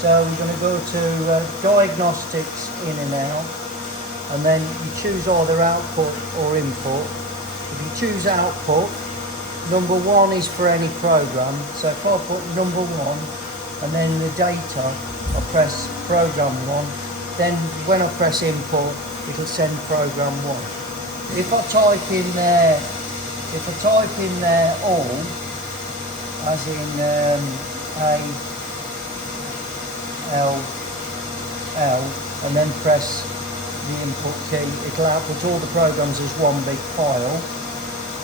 So we're going to go to diagnostics, in and out, and then you choose either output or input. If you choose output, number 1 is for any program. So if I put number 1 and then the data, I press program 1, then when I press input, it'll send program 1. If I type in there, all, as in A-L-L, and then press the input key, it'll output all the programs as one big file.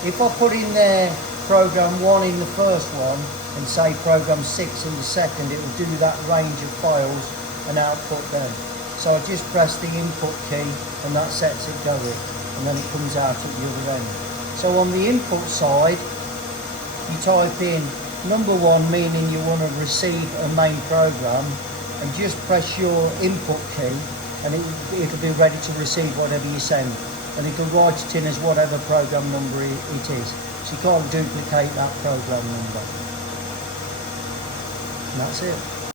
If I put in there program 1 in the first one and say program 6 in the second, it will do that range of files and output them. So I just press the input key and that sets it going, and then it comes out at the other end. So on the input side, you type in number 1, meaning you want to receive a main program, and just press your input key and it'll be ready to receive whatever you send, and it'll write it in as whatever program number it is. So you can't duplicate that program number. And that's it.